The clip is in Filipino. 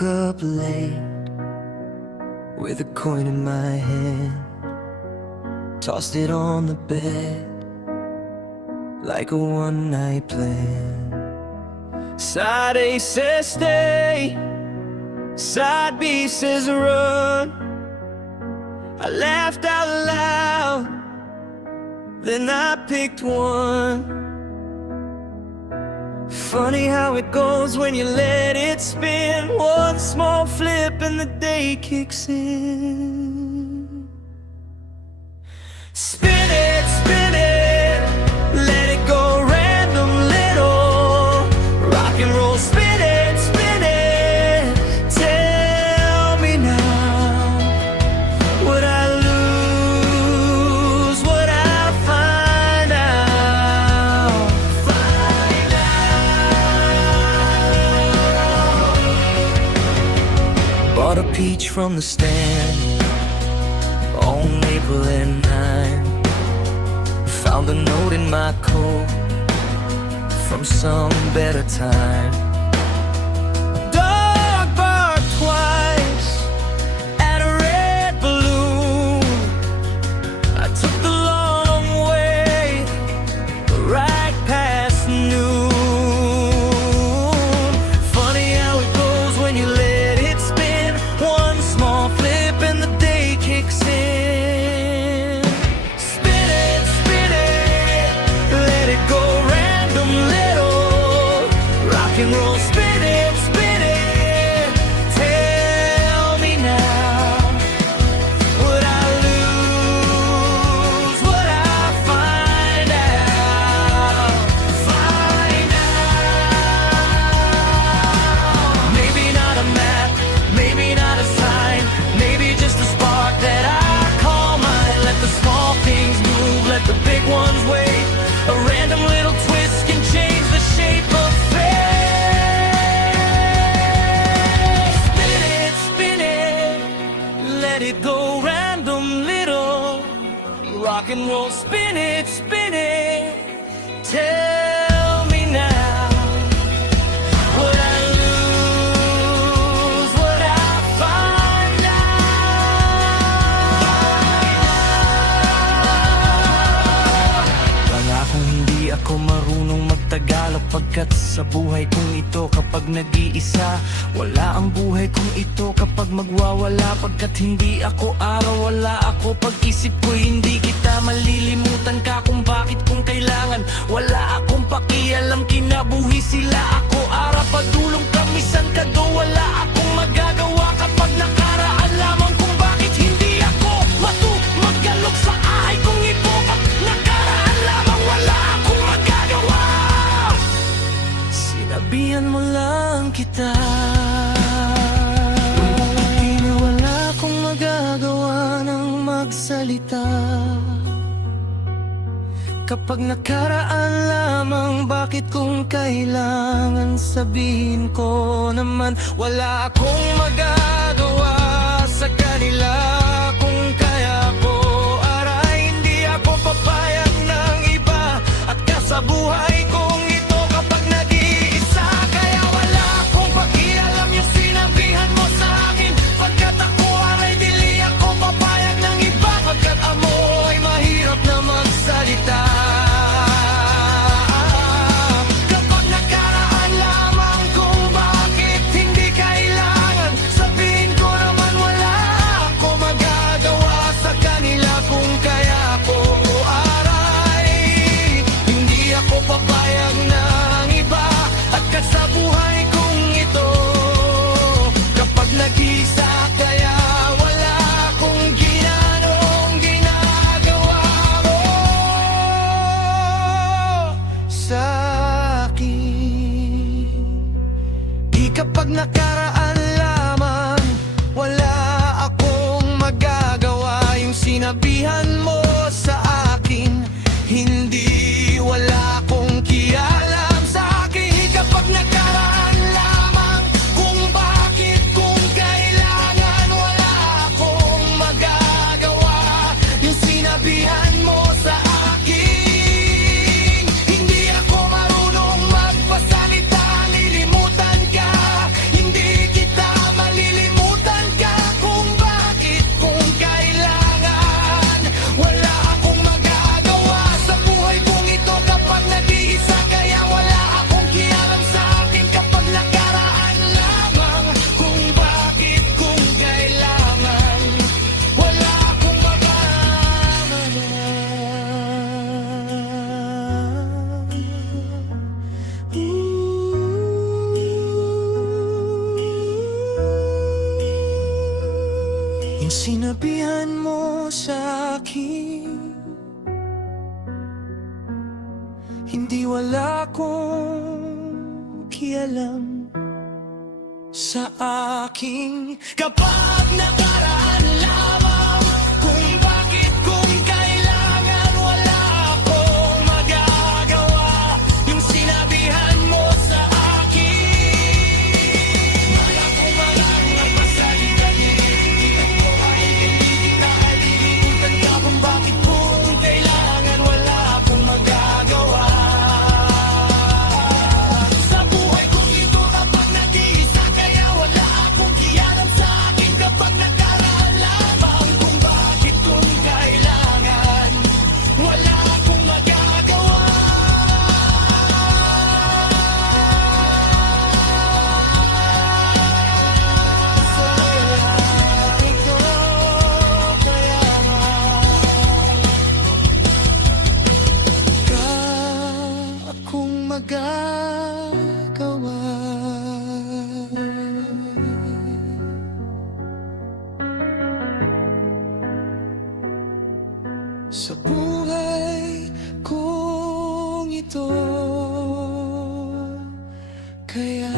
woke up late with a coin in my hand, tossed it on the bed like a one-night plan. Side A says stay, side B says run. I laughed out loud, then I picked one. Funny how it goes when you let it spin. One small flip and the day kicks in. Spin it, let it go random little rock and roll. Spin it, tell me now, would I lose, would I find out? Bought a peach from the stand on April and 9. Found a note in my coat from some better time. Dog barked twice at a red balloon. I took the long way right past noon. Funny how it goes when you let it spin. One small flip and the day kicks in. Spin it, let it go random little rock and roll. Spin it, tell me now, would I lose, would I find out? Maybe not a map, maybe not a sign, maybe just a spark that I call mine. Let the small things move, let the big ones wait. A random little twist can change the shape of fate. Spin it, let it go random little rock and roll. Spin it, tell me now, would I lose, would I find out? Wala kung hindi ako marunong magtagalog, pagkat sa buhay kong ito kapag nag-iisa. Wala ang buhay kong ito kapag magwawala, pagkat hindi ako araw, wala ako pag-isip ko. Hindi kita malilimutan ka kung bakit kung kailangan. Wala akong pakialam, kinabuhi sila ako. Ara padulong kamisan ka do, wala akong magagawa kapag nakaraan lamang kung bakit hindi ako magalog sa ahay kong ito. Pag nakaraan lamang, wala akong magagawa. Sinabihan mo lang kita, wala akong magagawa ng magsalita. Kapag nakaraan lamang, bakit kung kailangan sabihin ko naman? Wala akong magagawa sa kanila kung kaya ko. Aray, hindi ako papayag ng iba at kasabuhay kong ito kapag nag-iisa. Kaya wala akong pakialam yung sinabihan mo sa akin, pagkat ako aray, dili ako papayag ng iba, pagkat amoy mahirap na magsalita. Kapag nakaraan lamang kung bakit hindi kailangan sabihin ko naman, wala ako magagawa sa kanila kung kaya ko. Aray, hindi ako papayag ng iba at kasabuhay kong ito kapag nag-isa. Kaya wala akong ginagawa mo sa akin. Di kapag nakaraan lamang, wala akong magagawa. Yung sinabihan mo sa akin, hindi, wala akong kialam sa akin. Kapag nakaraan lamang kung bakit kung kailangan, wala akong magagawa. Yung sinabihan mo sa akin, hindi ako marunong magpasalita. Lilimutan ka, hindi kita Yung sinabihan mo sa akin, hindi wala akong kialam sa aking kapag nakaraan lamang. Kung bakit, kung kailangan, wala akong magagawa. Yung sinabihan mo sa akin, wala akong malangat pa sa ibalit. Ito ay hindi nakalimutan ka. Kung bakit, kung kailangan, wala akong magagawa. Sa buhay kong ito kapag nag-iisa, kaya wala akong kialam sa akin kapag nakaraan lamang. Kung bakit, kung kailangan, wala akong magagawa. Sa ito, kaya ka akong magagawa. Sa buhay kong ito, kaya